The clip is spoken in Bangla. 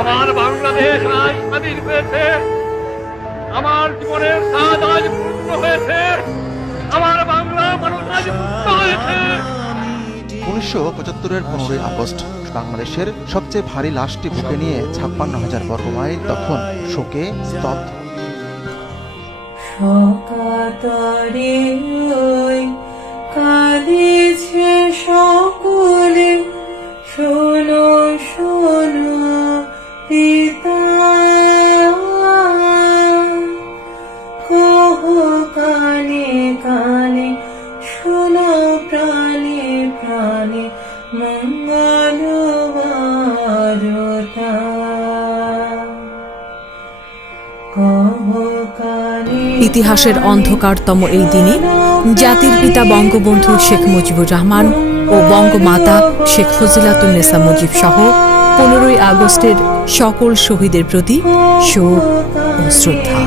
আমার বাংলাদেশ আজ স্বাধীন হয়েছে। আমার জীবনের স্বাদ আজ পূর্ণ হয়েছে। আমার বাংলা মানুষ আজ মুক্ত হয়েছে। উনিশশো পঁচাত্তরের পনেরোই আগস্ট বাংলাদেশের সবচেয়ে ভারী লাশটি বুকে নিয়ে ছাপ্পান্ন হাজার বর্গমাইল তখন শোকে স্তব্ধ। সকাতরে ওই কাঁদিছে সকলে। শোনো শোনো। ইতিহাসের অন্ধকারতম এই দিনে জাতির পিতা বঙ্গবন্ধু শেখ মুজিবুর রহমান ও বঙ্গমাতা শেখ ফজিলাতুন্নেসা মুজিব সহ পনেরোই আগস্টের সকল শহীদের প্রতি শোক ও শ্রদ্ধা।